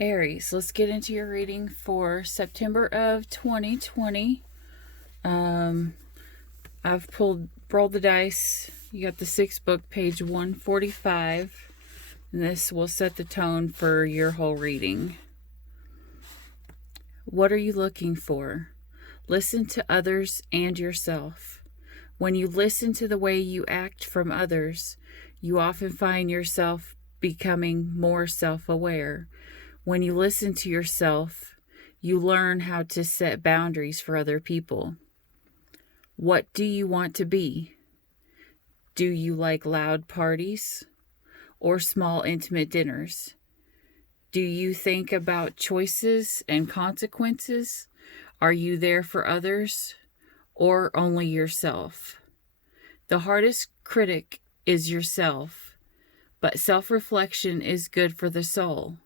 Aries, let's get into your reading for September of 2020. I've rolled the dice. You got the 6th book, page 145. And this will set the tone for your whole reading. What are you looking for? Listen to others and yourself. When you listen to the way you act from others, you often find yourself becoming more self-aware. When you listen to yourself, you learn how to set boundaries for other people. What do you want to be? Do you like loud parties or small intimate dinners? Do you think about choices and consequences? Are you there for others or only yourself? The hardest critic is yourself, but self-reflection is good for the soul.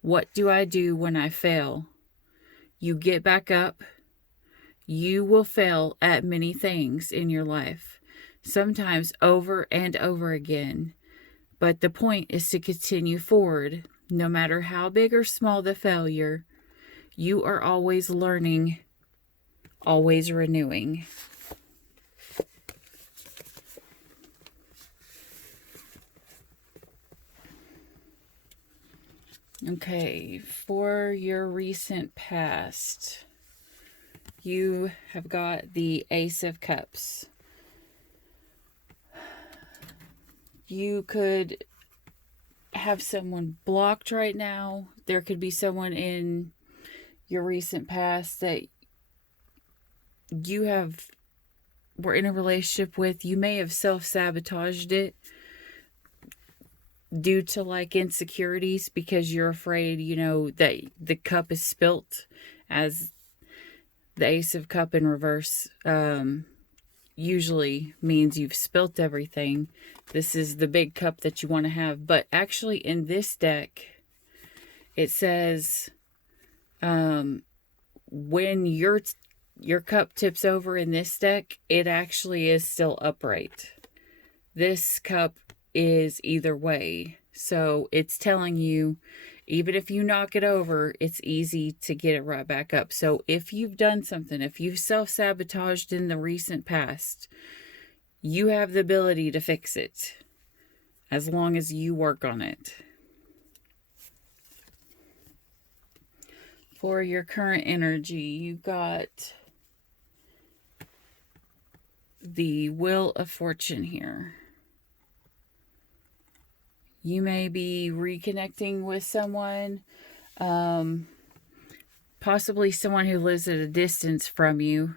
What do I do when I fail? You get back up. You will fail at many things in your life, sometimes over and over again. But the point is to continue forward. No matter how big or small the failure, you are always learning, always renewing. Okay, for your recent past, you have got the Ace of Cups. You could have someone blocked right now. There could be someone in your recent past that you were in a relationship with. You may have self-sabotaged it due to like insecurities because you're afraid, that the cup is spilt, as the Ace of Cup in reverse usually means you've spilt everything. This is the big cup that you want to have. But actually in this deck, it says when your cup tips over in this deck, it actually is still upright. This cup is either way. So it's telling you, even if you knock it over, it's easy to get it right back up. So if you've done something, if you've self-sabotaged in the recent past, you have the ability to fix it as long as you work on it. For your current energy, you got the Wheel of Fortune here. You may be reconnecting with someone, possibly someone who lives at a distance from you.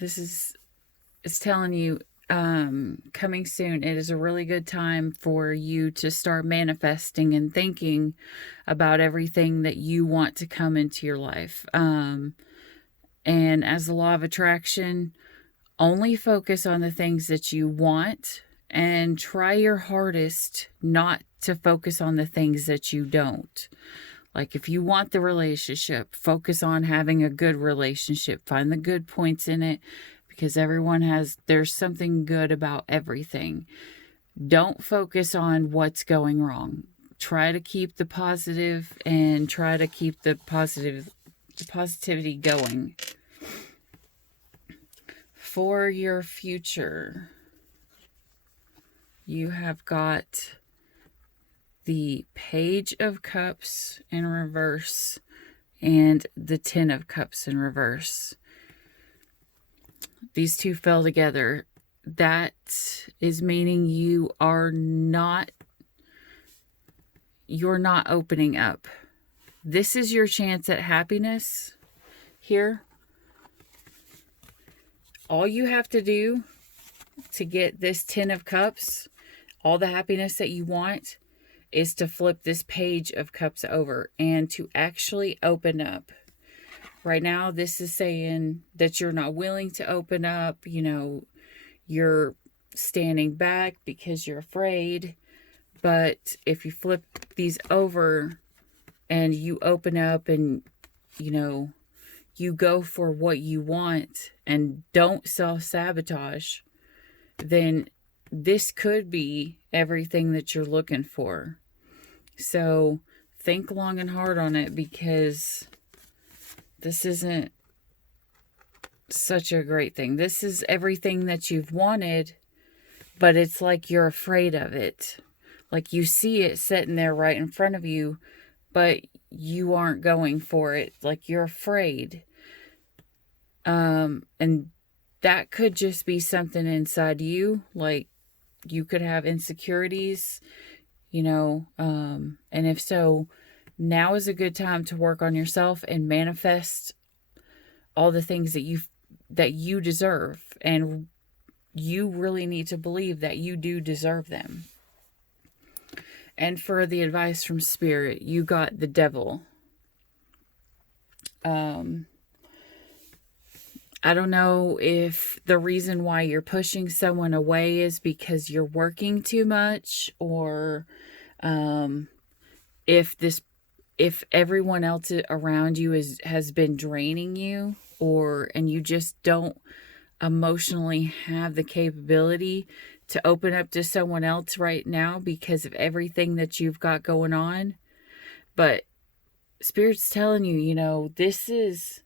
It's telling you, coming soon. It is a really good time for you to start manifesting and thinking about everything that you want to come into your life. And as the law of attraction, only focus on the things that you want and try your hardest not to focus on the things that you don't. Like if you want the relationship, focus on having a good relationship. Find the good points in it, because there's something good about everything. Don't focus on what's going wrong. Try to keep the positive and try to keep the positivity going. For your future, you have got the Page of Cups in reverse and the Ten of Cups in reverse. These two fell together. That is meaning you're not opening up. This is your chance at happiness here. All you have to do to get this Ten of Cups, all the happiness that you want, is to flip this Page of Cups over and to actually open up. Right now, this is saying that you're not willing to open up. You're standing back because you're afraid. But if you flip these over and you open up and, you go for what you want and don't self-sabotage, then this could be everything that you're looking for. So think long and hard on it, because this isn't such a great thing. This is everything that you've wanted, but it's like you're afraid of it. Like you see it sitting there right in front of you, but you aren't going for it. Like you're afraid. And that could just be something inside you. Like you could have insecurities, you know, and if so, now is a good time to work on yourself and manifest all the things that you deserve. And you really need to believe that you do deserve them. And for the advice from Spirit, you got the Devil. I don't know if the reason why you're pushing someone away is because you're working too much, or if everyone else around you has been draining you, and you just don't emotionally have the capability to open up to someone else right now because of everything that you've got going on. But Spirit's telling you, you know, this is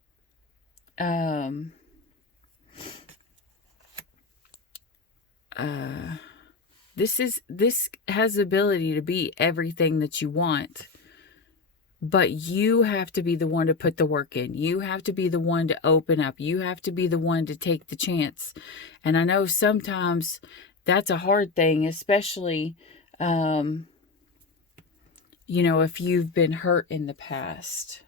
this has the ability to be everything that you want. But you have to be the one to put the work in. You have to be the one to open up. You have to be the one to take the chance. And I know sometimes that's a hard thing, especially, you know, if you've been hurt in the past.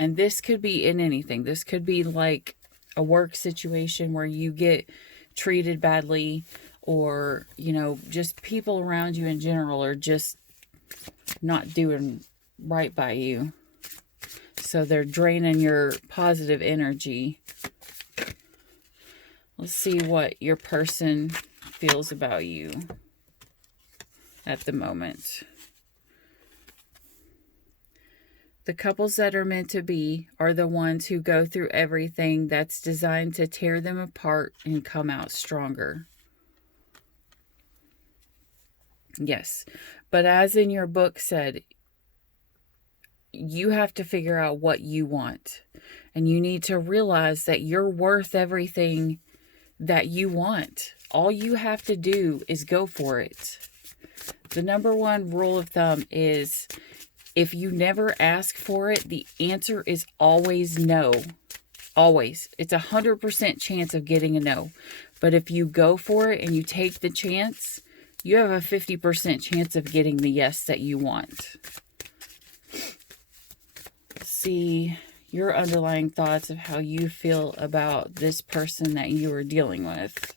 And this could be in anything. This could be like a work situation where you get treated badly, or, you know, just people around you in general are just not doing right by you. So they're draining your positive energy. Let's see what your person feels about you at the moment. The couples that are meant to be are the ones who go through everything that's designed to tear them apart and come out stronger. Yes, but as in your book said, you have to figure out what you want. And you need to realize that you're worth everything that you want. All you have to do is go for it. The number one rule of thumb is, if you never ask for it, the answer is always no. Always. It's 100% chance of getting a no. But if you go for it and you take the chance, you have a 50% chance of getting the yes that you want. See your underlying thoughts of how you feel about this person that you are dealing with.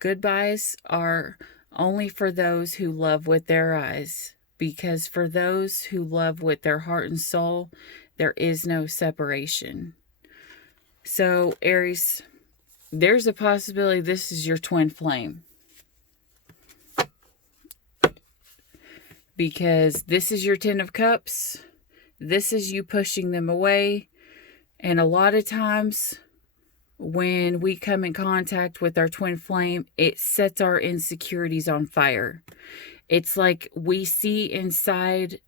Goodbyes are only for those who love with their eyes, because for those who love with their heart and soul, there is no separation. So, Aries, there's a possibility this is your twin flame. Because this is your Ten of Cups. This is you pushing them away. And a lot of times, when we come in contact with our twin flame, it sets our insecurities on fire. It's like we see inside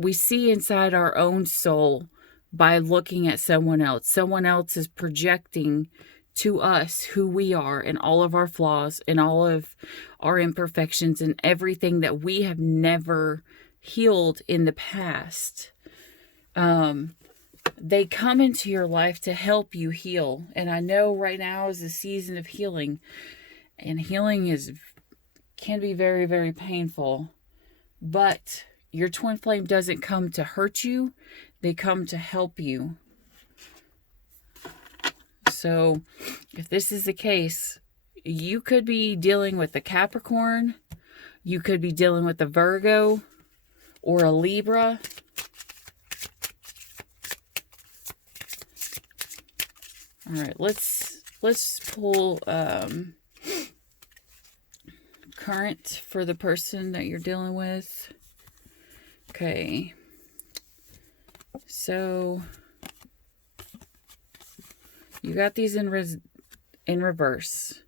our own soul by looking at someone else. Someone else is projecting to us who we are and all of our flaws and all of our imperfections and everything that we have never healed in the past. They come into your life to help you heal. And I know right now is a season of healing. And healing can be very, very painful. But your twin flame doesn't come to hurt you. They come to help you. So if this is the case, you could be dealing with a Capricorn. You could be dealing with a Virgo or a Libra. All right, let's let's pull current for the person that you're dealing with. Okay. So you got these in reverse.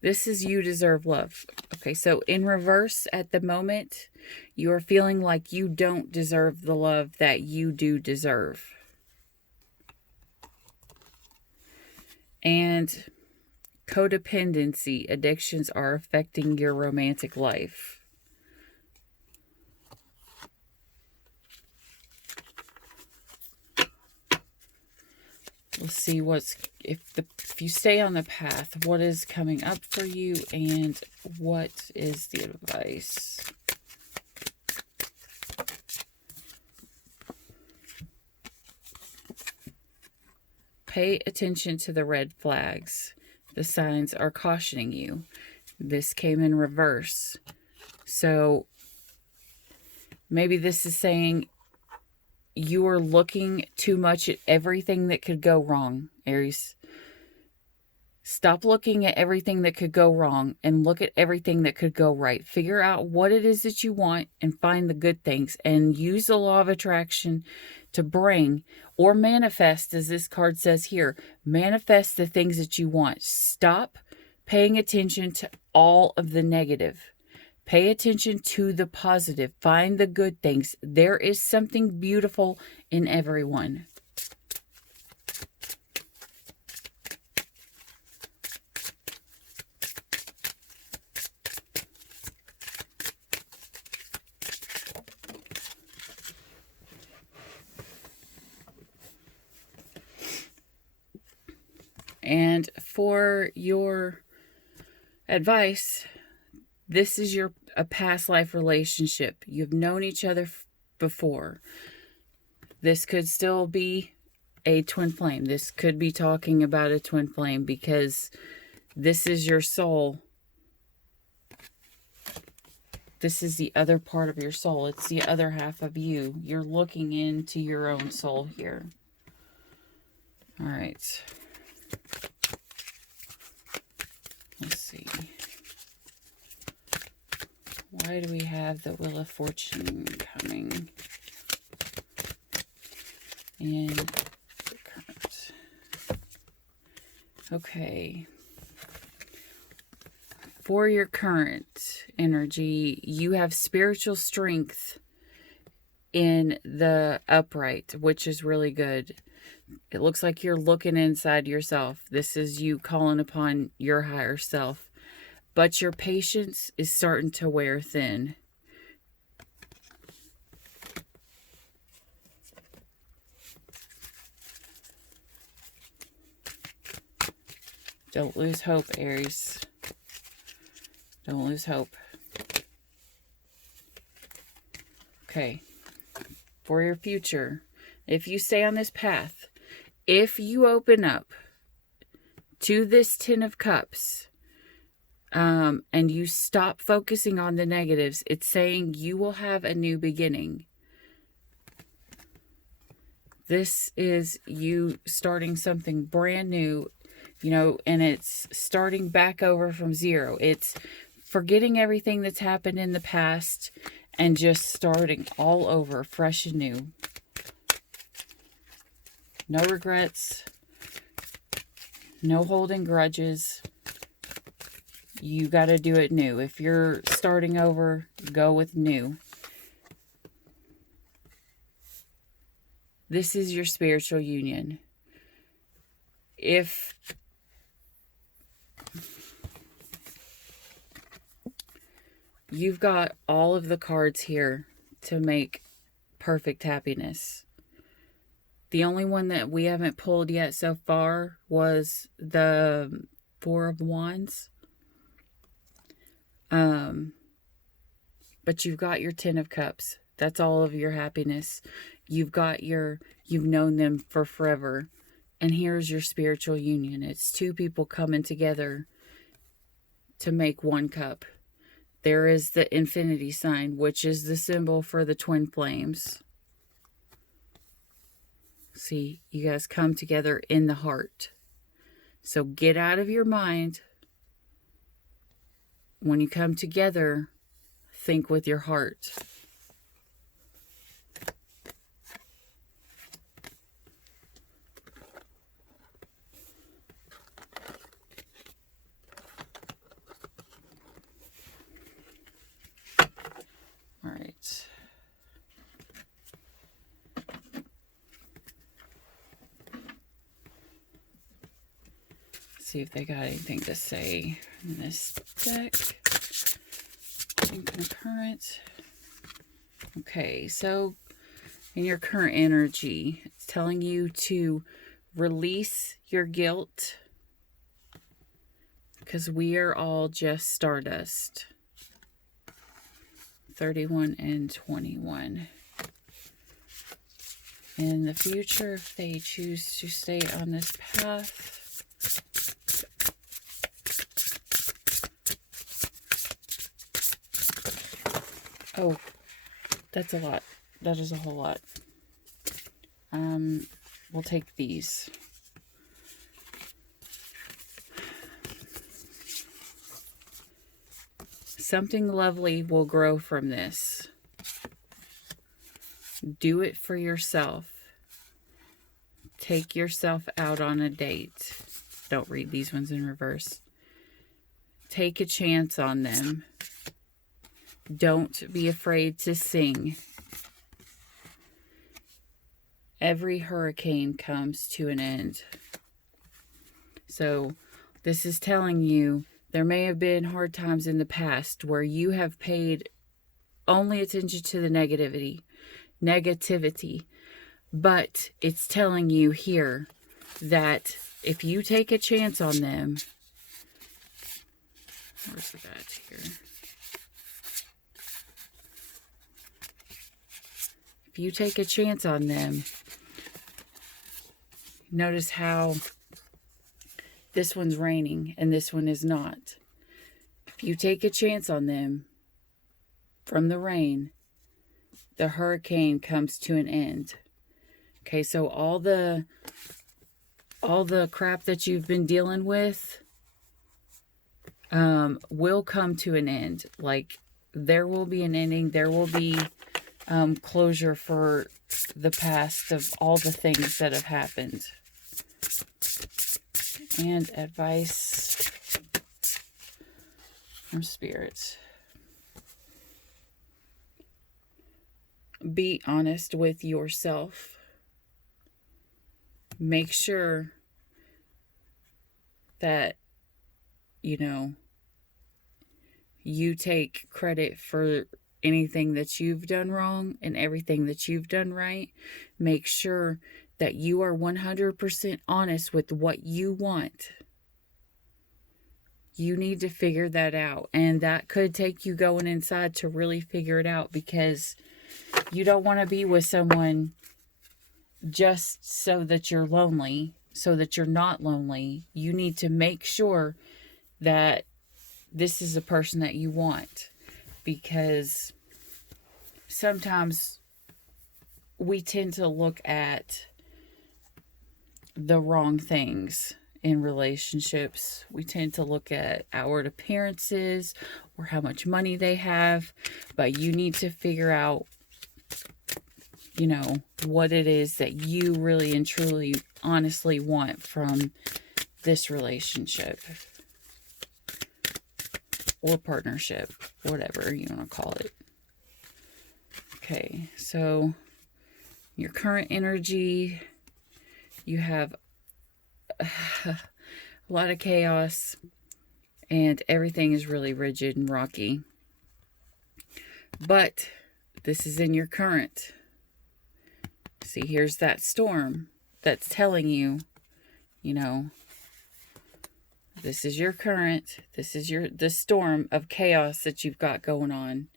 This is you deserve love. Okay, so in reverse at the moment, you are feeling like you don't deserve the love that you do deserve. And codependency addictions are affecting your romantic life. Let's see if you stay on the path, what is coming up for you and what is the advice? Pay attention to the red flags. The signs are cautioning you. This came in reverse. So maybe this is saying you are looking too much at everything that could go wrong, Aries. Stop looking at everything that could go wrong and look at everything that could go right. Figure out what it is that you want and find the good things and use the law of attraction to bring or manifest, as this card says here. Manifest the things that you want. Stop paying attention to all of the negative. Pay attention to the positive. Find the good things. There is something beautiful in everyone. And for your advice, this is a past life relationship. You've known each other before. This could still be a twin flame. This could be talking about a twin flame because this is your soul. This is the other part of your soul. It's the other half of you. You're looking into your own soul here. All right. Let's see. Why do we have the Wheel of Fortune coming in the current? Okay. For your current energy, you have spiritual strength in the upright, which is really good. It looks like you're looking inside yourself. This is you calling upon your higher self. But your patience is starting to wear thin. Don't lose hope, Aries. Don't lose hope. Okay. For your future, if you stay on this path, if you open up to this Ten of Cups, and you stop focusing on the negatives, it's saying you will have a new beginning. This is you starting something brand new, and it's starting back over from zero. It's forgetting everything that's happened in the past and just starting all over, fresh and new. No regrets. No holding grudges. You got to do it new. If you're starting over, go with new. This is your spiritual union. If you've got all of the cards here to make perfect happiness. The only one that we haven't pulled yet so far was the Four of Wands. But you've got your Ten of Cups. That's all of your happiness. You've known them for forever. And here's your spiritual union. It's two people coming together to make one cup. There is the infinity sign, which is the symbol for the twin flames. See, you guys come together in the heart. So get out of your mind. When you come together, think with your heart. All right. See if they got anything to say in this deck. In current. Okay, so in your current energy, it's telling you to release your guilt, because we are all just stardust. 31 and 21. In the future, if they choose to stay on this path, oh, that's a lot. That is a whole lot. We'll take these. Something lovely will grow from this. Do it for yourself. Take yourself out on a date. Don't read these ones in reverse. Take a chance on them. Don't be afraid to sing. Every hurricane comes to an end. So this is telling you there may have been hard times in the past where you have paid only attention to the negativity. But it's telling you here that if you take a chance on them, where's that here? If you take a chance on them, notice how this one's raining and this one is not. If you take a chance on them from the rain, the hurricane comes to an end. Okay, so all the crap that you've been dealing with will come to an end. Like, there will be an ending. There will be closure for the past of all the things that have happened. And advice from Spirit. Be honest with yourself. Make sure that, you take credit for anything that you've done wrong and everything that you've done right. Make sure that you are 100% honest with what you want. You need to figure that out. And that could take you going inside to really figure it out, because you don't want to be with someone just so that you're lonely, so that you're not lonely. You need to make sure that this is the person that you want, because sometimes we tend to look at the wrong things in relationships. We tend to look at outward appearances or how much money they have, but you need to figure out, what it is that you really and truly honestly want from this relationship or partnership, whatever you want to call it. Okay, so your current energy, you have a lot of chaos and everything is really rigid and rocky. But this is in your current. See, here's that storm that's telling you, this is your current. This is the storm of chaos that you've got going on.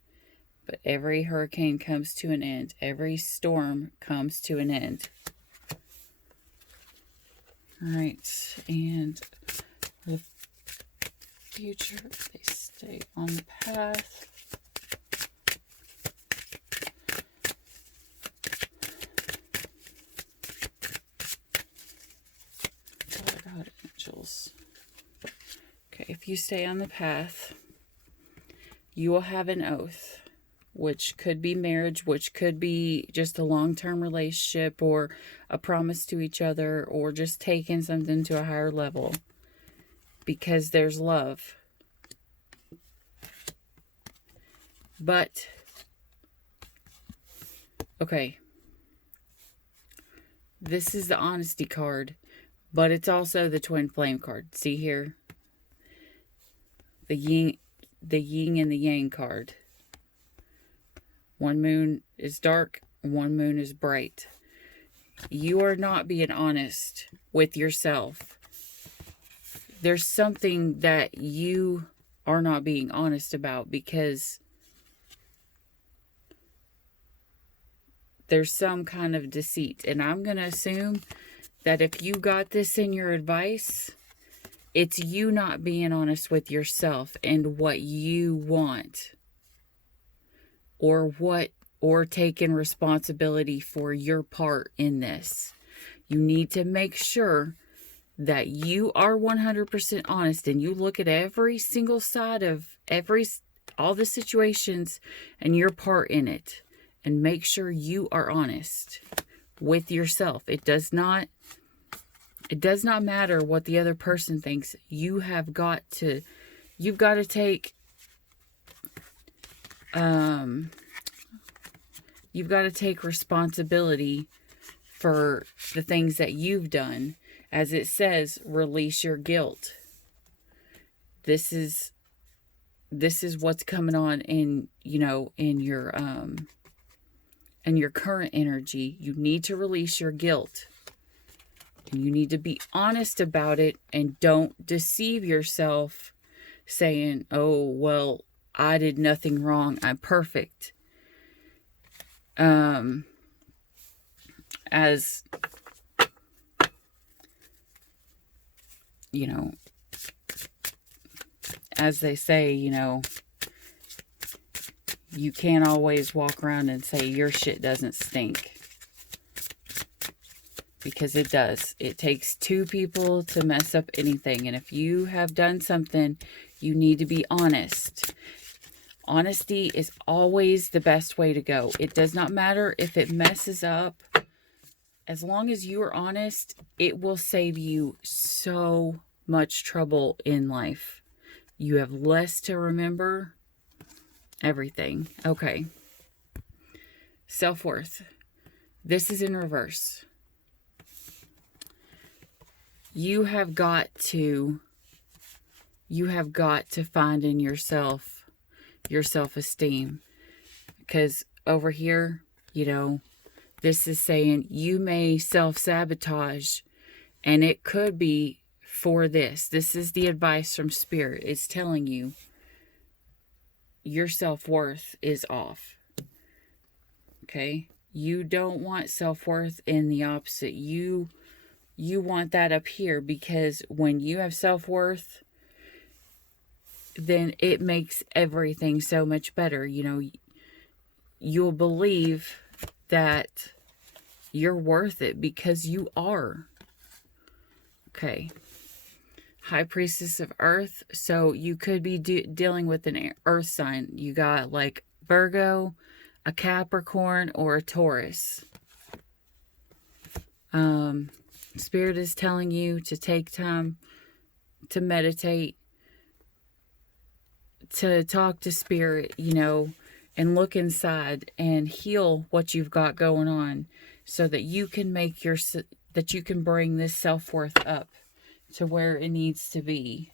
But every hurricane comes to an end. Every storm comes to an end. All right, and the future, they stay on the path. God, angels. if you stay on the path, you will have an oath, which could be marriage, which could be just a long-term relationship or a promise to each other or just taking something to a higher level, because there's love. But, okay, this is the honesty card, but it's also the twin flame card. See here? The yin and the yang card. One moon is dark, one moon is bright. You are not being honest with yourself. There's something that you are not being honest about because there's some kind of deceit. And I'm going to assume that if you got this in your advice, it's you not being honest with yourself and what you want. Or taking responsibility for your part in this. You need to make sure that you are 100% honest and you look at every single side of all the situations and your part in it, and make sure you are honest with yourself. It does not matter what the other person thinks. You've got to take responsibility for the things that you've done. As it says, release your guilt. This is what's coming on in your current energy. You need to release your guilt. And you need to be honest about it, and don't deceive yourself saying, "Oh, well, I did nothing wrong. I'm perfect." As as they say, you can't always walk around and say your shit doesn't stink. Because it does. It takes two people to mess up anything. And if you have done something, you need to be honest. Honesty is always the best way to go. It does not matter if it messes up. As long as you are honest, it will save you so much trouble in life. You have less to remember. Everything. Okay. Self-worth. This is in reverse. You have got to find in yourself your self-esteem. Because over here, this is saying you may self-sabotage, and it could be for this. This is the advice from Spirit. It's telling you your self-worth is off. Okay? You don't want self-worth in the opposite. You want that up here, because when you have self-worth, then it makes everything so much better. You'll believe that you're worth it because you are. Okay. High Priestess of Earth. So you could be dealing with an earth sign. You got like Virgo, a Capricorn, or a Taurus. Spirit is telling you to take time to meditate, to talk to Spirit, and look inside and heal what you've got going on, so that you can bring this self-worth up to where it needs to be.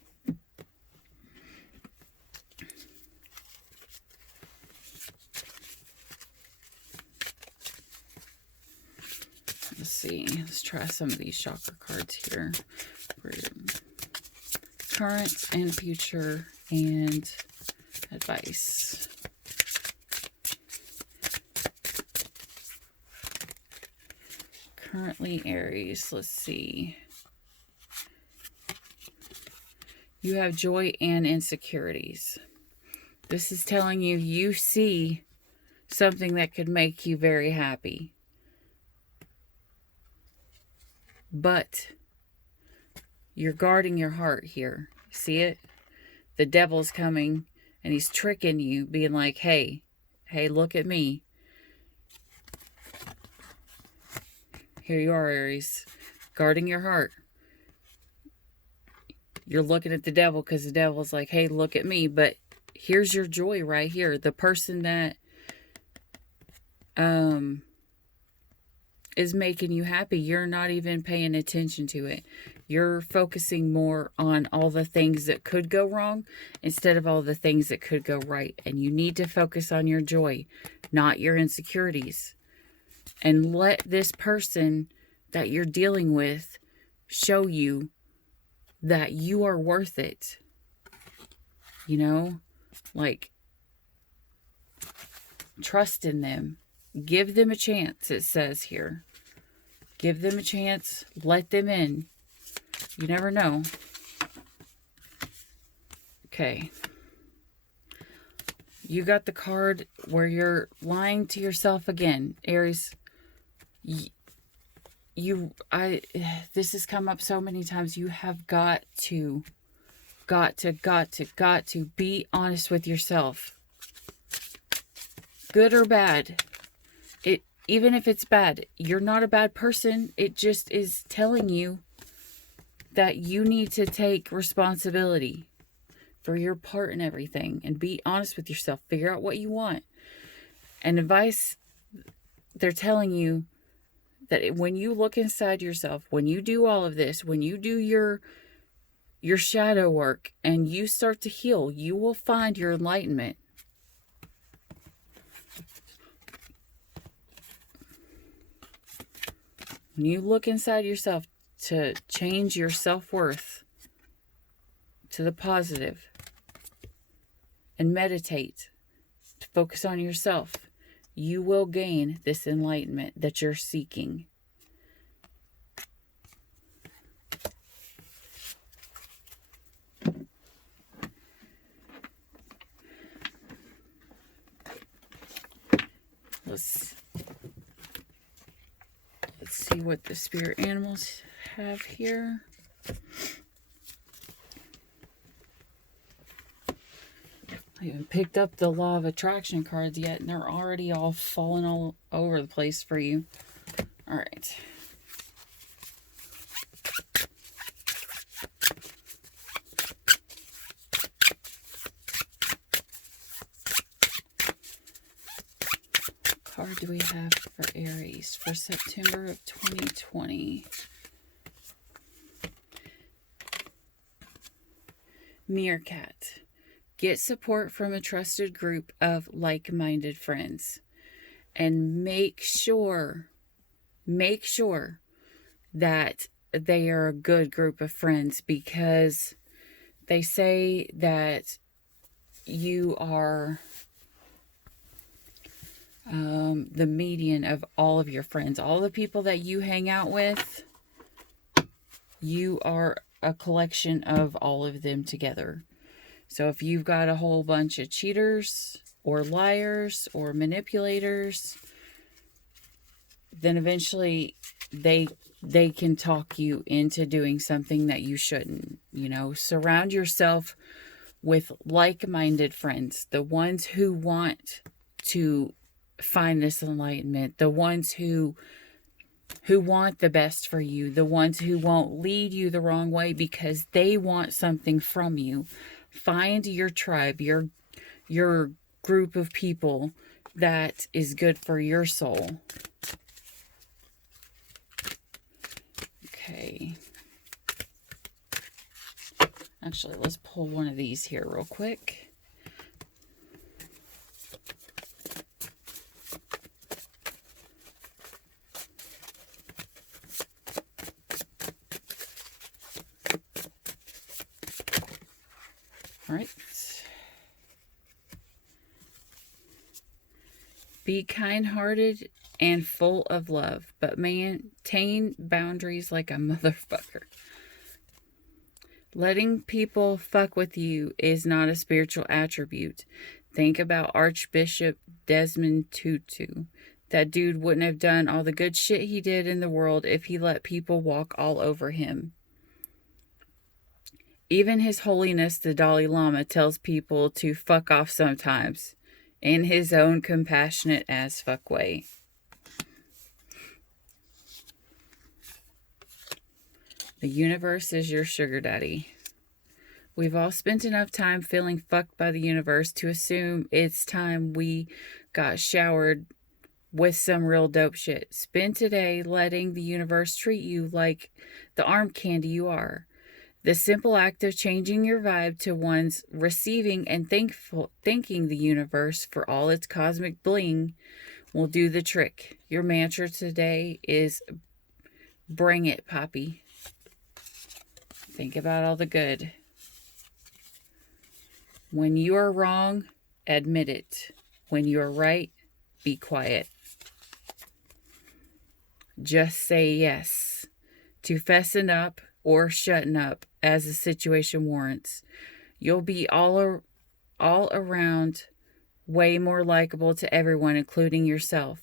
Let's see. Let's try some of these chakra cards here. Current and future and advice. Currently Aries. Let's see. You have joy and insecurities. This is telling you you see something that could make you very happy. But you're guarding your heart here. See it? the devil's coming and he's tricking you, being like, hey, look at me. Here you are, Aries, guarding your heart. You're looking at the devil because the devil's like, hey, look at me. But here's your joy right here. The person that is making you happy, you're not even paying attention to it. You're focusing more on all the things that could go wrong instead of all the things that could go right. And you need to focus on your joy, not your insecurities. And let this person that you're dealing with show you that you are worth it. You know, like, trust in them. Give them a chance, it says here. Give them a chance. Let them in. You never know. Okay. You got the card where you're lying to yourself again, Aries. This has come up so many times. You have got to be honest with yourself. Good or bad. Even if it's bad, you're not a bad person. It just is telling you that you need to take responsibility for your part in everything and be honest with yourself. Figure out what you want. And advice, they're telling you that when you look inside yourself, when you do all of this, when you do your shadow work and you start to heal, you will find your enlightenment. When you look inside yourself to change your self-worth to the positive and meditate, to focus on yourself, you will gain this enlightenment that you're seeking. Let's see what the spirit animals have here. I haven't picked up the law of attraction cards yet, and they're already all falling all over the place for you. All right. What card do we have for Aries for September of 2020? Meerkat. Get support from a trusted group of like-minded friends. And make sure that they are a good group of friends, because they say that you are the median of all of your friends. All the people that you hang out with, you are a collection of all of them together. So if you've got a whole bunch of cheaters or liars or manipulators, then eventually they can talk you into doing something that you shouldn't. You know, surround yourself with like-minded friends, the ones who want to find this enlightenment, the ones who want the best for you, the ones who won't lead you the wrong way because they want something from you. Find your tribe, your group of people that is good for your soul. Okay. Actually, let's pull one of these here real quick. All right. Be kind-hearted and full of love, but maintain boundaries like a motherfucker. Letting people fuck with you is not a spiritual attribute. Think about Archbishop Desmond Tutu. That dude wouldn't have done all the good shit he did in the world if he let people walk all over him. Even His Holiness the Dalai Lama tells people to fuck off sometimes, in his own compassionate as fuck way. The universe is your sugar daddy. We've all spent enough time feeling fucked by the universe to assume it's time we got showered with some real dope shit. Spend today letting the universe treat you like the arm candy you are. The simple act of changing your vibe to one's receiving and thanking the universe for all its cosmic bling will do the trick. Your mantra today is bring it, Poppy. Think about all the good. When you are wrong, admit it. When you are right, be quiet. Just say yes to fessing up or shutting up as the situation warrants. You'll be all around way more likable to everyone, including yourself,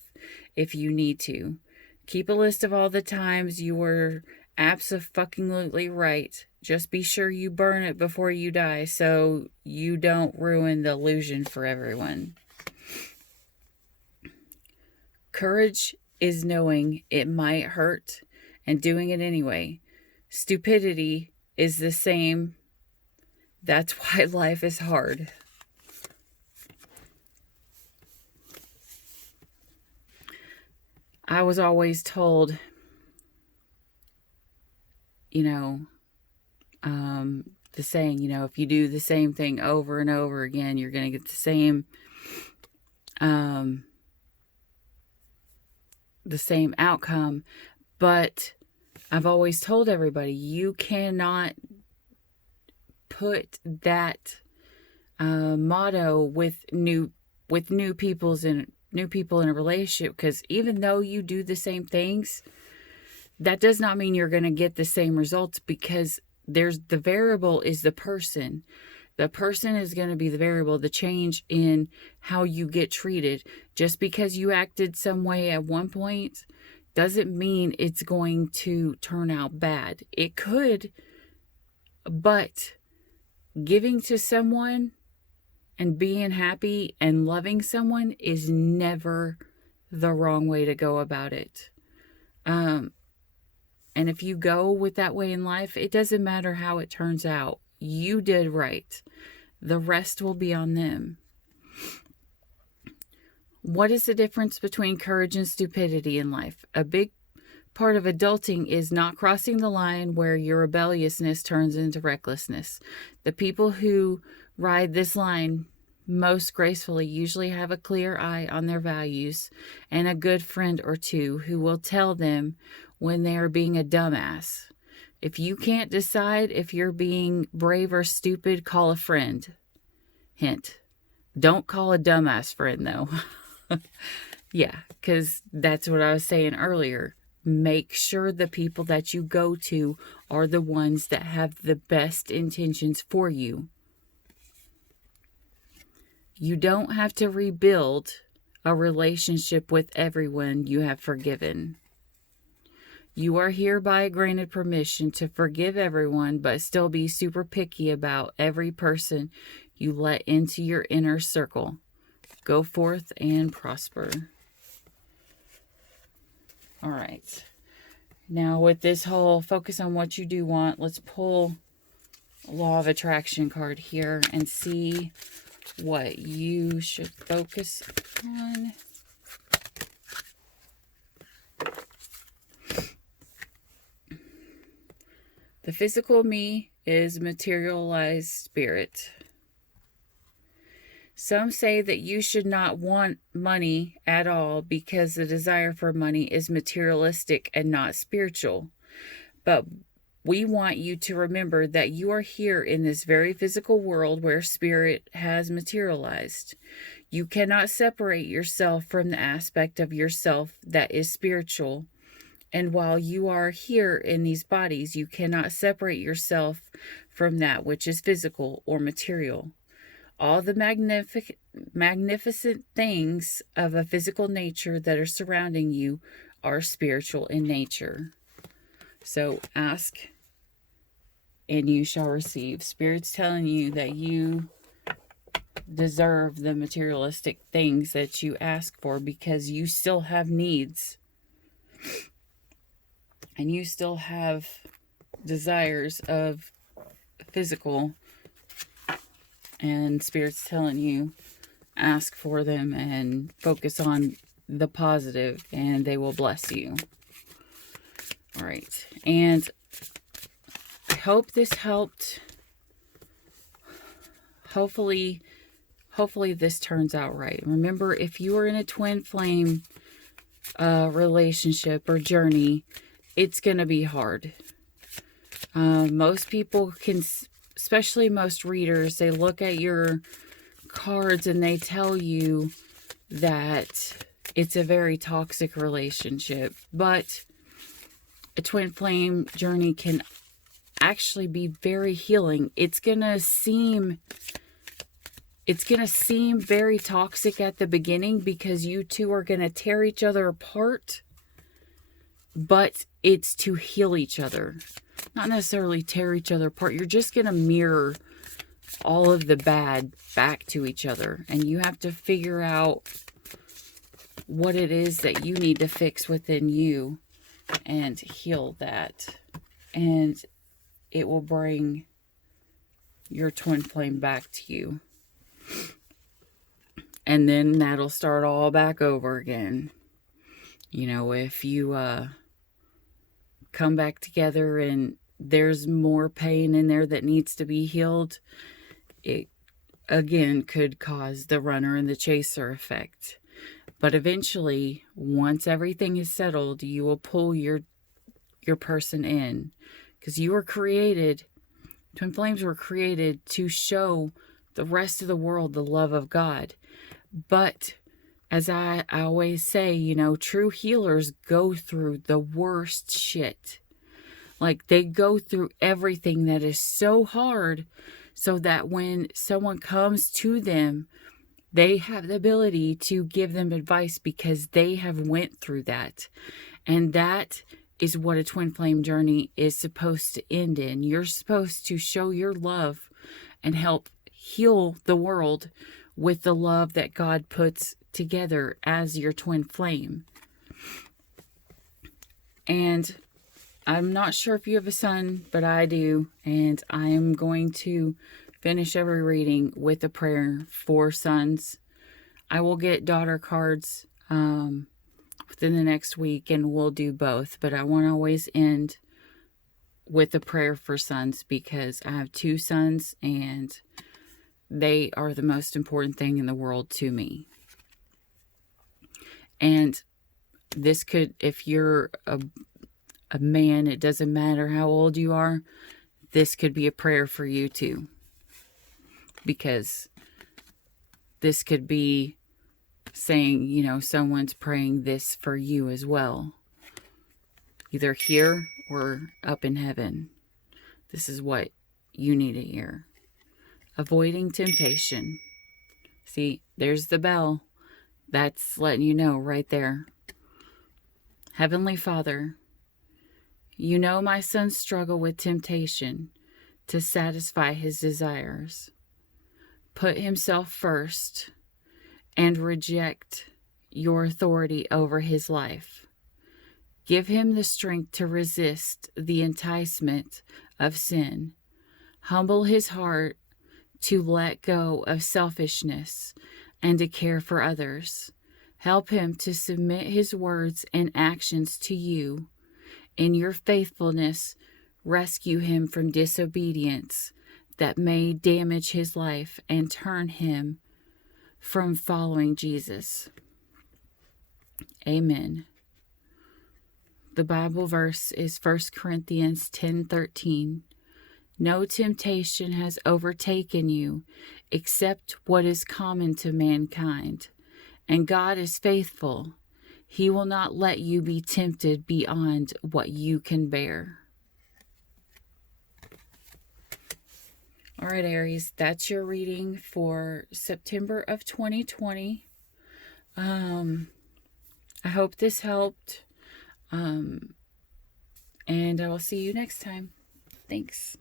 if you need to. Keep a list of all the times you were abso-fucking-lutely right. Just be sure you burn it before you die so you don't ruin the illusion for everyone. Courage is knowing it might hurt and doing it anyway. Stupidity is the same. That's why life is hard. I was always told, the saying, if you do the same thing over and over again, you're going to get the same outcome. But I've always told everybody, you cannot put that motto with new people in a relationship, because even though you do the same things, that does not mean you're going to get the same results, because the variable is the person. The person is going to be the variable, the change in how you get treated. Just because you acted some way at one point doesn't mean it's going to turn out bad. It could, but giving to someone and being happy and loving someone is never the wrong way to go about it. And if you go with that way in life, it doesn't matter how it turns out. You did right. The rest will be on them. What is the difference between courage and stupidity in life? A big part of adulting is not crossing the line where your rebelliousness turns into recklessness. The people who ride this line most gracefully usually have a clear eye on their values and a good friend or two who will tell them when they are being a dumbass. If you can't decide if you're being brave or stupid, call a friend. Hint. Don't call a dumbass friend, though. Yeah, because that's what I was saying earlier. Make sure the people that you go to are the ones that have the best intentions for you. You don't have to rebuild a relationship with everyone you have forgiven. You are hereby granted permission to forgive everyone, but still be super picky about every person you let into your inner circle. Go forth and prosper. All right. Now with this whole focus on what you do want, let's pull a Law of Attraction card here and see what you should focus on. The physical me is materialized spirit. Some say that you should not want money at all because the desire for money is materialistic and not spiritual. But we want you to remember that you are here in this very physical world where spirit has materialized. You cannot separate yourself from the aspect of yourself that is spiritual. And while you are here in these bodies, you cannot separate yourself from that which is physical or material. All the magnificent things of a physical nature that are surrounding you are spiritual in nature. So ask and you shall receive. Spirit's telling you that you deserve the materialistic things that you ask for, because you still have needs and you still have desires of physical, and Spirit's telling you ask for them and focus on the positive, and they will bless you. All right, and I hope this helped. Hopefully this turns out right. Remember, if you are in a twin flame relationship or journey, it's going to be hard. Most people can, especially most readers, they look at your cards and they tell you that it's a very toxic relationship. But a twin flame journey can actually be very healing. It's going to seem very toxic at the beginning because you two are going to tear each other apart, but it's to heal each other, not necessarily tear each other apart. You're just going to mirror all of the bad back to each other, and you have to figure out what it is that you need to fix within you and heal that, and it will bring your twin flame back to you. And then that'll start all back over again. You know, if you come back together and there's more pain in there that needs to be healed, it again could cause the runner and the chaser effect. But eventually, once everything is settled, you will pull your person in, because you were created, twin flames were created to show the rest of the world the love of God. But as I always say, you know, true healers go through the worst shit. Like, they go through everything that is so hard, so that when someone comes to them, they have the ability to give them advice because they have went through that. And that is what a twin flame journey is supposed to end in. You're supposed to show your love and help heal the world with the love that God puts together as your twin flame. And I'm not sure if you have a son, but I do. And I am going to finish every reading with a prayer for sons. I will get daughter cards within the next week, and we'll do both. But I want to always end with a prayer for sons, because I have 2 sons, and they are the most important thing in the world to me. And this could, if you're a man, it doesn't matter how old you are, this could be a prayer for you too. Because this could be saying, you know, someone's praying this for you as well. Either here or up in heaven. This is what you need to hear. Avoiding temptation. See, there's the bell. That's letting you know right there. Heavenly Father, you know my son's struggle with temptation to satisfy his desires. Put himself first and reject your authority over his life. Give him the strength to resist the enticement of sin. Humble his heart to let go of selfishness and to care for others. Help him to submit his words and actions to you. In your faithfulness, rescue him from disobedience that may damage his life and turn him from following Jesus. Amen. The Bible verse is 1 Corinthians 10:13. No temptation has overtaken you except what is common to mankind. And God is faithful. He will not let you be tempted beyond what you can bear. All right, Aries, that's your reading for September of 2020. I hope this helped. And I will see you next time. Thanks.